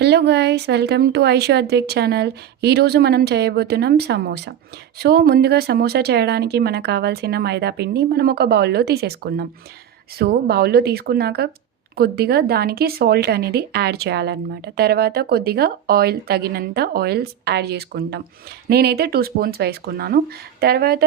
Hello guys, welcome to Aishu Advik channel. ఈరోజు మనం చేయబోతున్నాం సమోసా. సో ముందుగా సమోసా చేయడానికి మనకు కావాల్సిన మైదా పిండి మనం ఒక బౌల్లో తీసేసుకుందాం. సో బౌల్లో తీసుకున్నాక కొద్దిగా దానికి సాల్ట్ అనేది యాడ్ చేయాలన్నమాట. తర్వాత కొద్దిగా ఆయిల్, తగినంత ఆయిల్స్ యాడ్ చేసుకుంటాం. నేనైతే 2 స్పూన్స్ వేసుకున్నాను. తర్వాత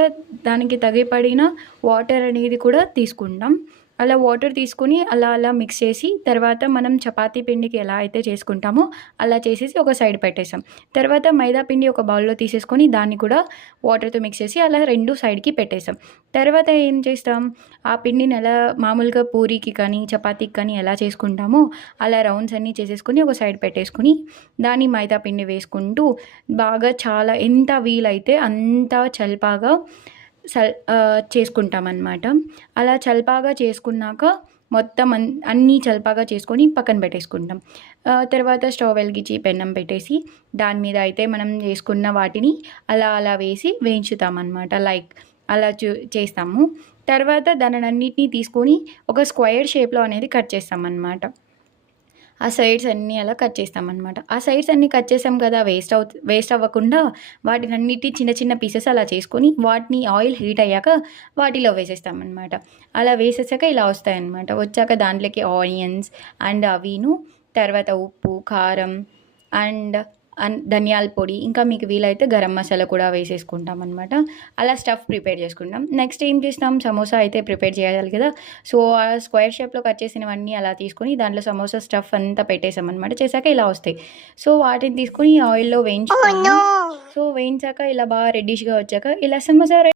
దానికి తగిపడిన వాటర్ అనేది కూడా తీసుకుంటాం. అలా వాటర్ తీసుకొని అలా మిక్స్ చేసి తర్వాత మనం చపాతీ పిండికి ఎలా అయితే చేసుకుంటామో అలా చేసేసి ఒక సైడ్ పెట్టేసాం. తర్వాత మైదా పిండి ఒక బౌల్లో తీసేసుకొని దాన్ని కూడా వాటర్తో మిక్స్ చేసి అలా 2 సైడ్కి పెట్టేసాం. తర్వాత ఏం చేస్తాం, ఆ పిండిని ఎలా మామూలుగా పూరీకి కానీ చపాతీకి కానీ ఎలా చేసుకుంటామో అలా రౌండ్స్ అన్నీ చేసేసుకొని ఒక సైడ్ పెట్టేసుకొని దాన్ని మైదా పిండి వేసుకుంటూ బాగా చాలా ఎంత వీలైతే అంత చల్పాగా చేసుకుంటామన్నమాట. అలా చల్పాగా చేసుకున్నాక మొత్తం అన్నీ చల్పాగా చేసుకొని పక్కన పెట్టేసుకుంటాం. తర్వాత స్టవ్ వెలిగించి పెన్నం పెట్టేసి దాని మీద అయితే మనం చేసుకున్న వాటిని అలా వేసి వేయించుతామన్నమాట. అలా చేస్తాము. తర్వాత దానినన్నిటిని తీసుకొని ఒక స్క్వేర్ షేప్లో అనేది కట్ చేస్తామన్నమాట. ఆ సైడ్స్ అన్నీ అలా కట్ చేస్తామన్నమాట. ఆ సైడ్స్ అన్నీ కట్ చేసాం కదా, వేస్ట్ అవ్వకుండా వాటినన్నిటి చిన్న చిన్న పీసెస్ అలా చేసుకొని వాటిని ఆయిల్ హీట్ అయ్యాక వాటిలో వేసేస్తామన్నమాట. అలా వేసేసాక ఇలా వస్తాయన్నమాట. వచ్చాక దాంట్లోకి ఆనియన్స్ అండ్ అవిను, తర్వాత ఉప్పు, కారం అండ్ ధనియాల పొడి, ఇంకా మీకు వీలైతే గరం మసాలా కూడా వేసేసుకుంటాం అనమాట. అలా స్టఫ్ ప్రిపేర్ చేసుకుంటాం. నెక్స్ట్ ఏం చేస్తాం, సమోసా అయితే ప్రిపేర్ చేయాలి కదా. సో ఆ స్క్వేర్ షేప్లో కట్ చేసినవన్నీ అలా తీసుకొని దాంట్లో సమోసా స్టఫ్ అంతా పెట్టేసాం అనమాట. చేశాక ఇలా వస్తాయి. సో వాటిని తీసుకొని ఆయిల్లో వేయించుకున్నాం. సో వేయించాక ఇలా బాగా రెడ్డిష్గా వచ్చాక ఇలా సమోసా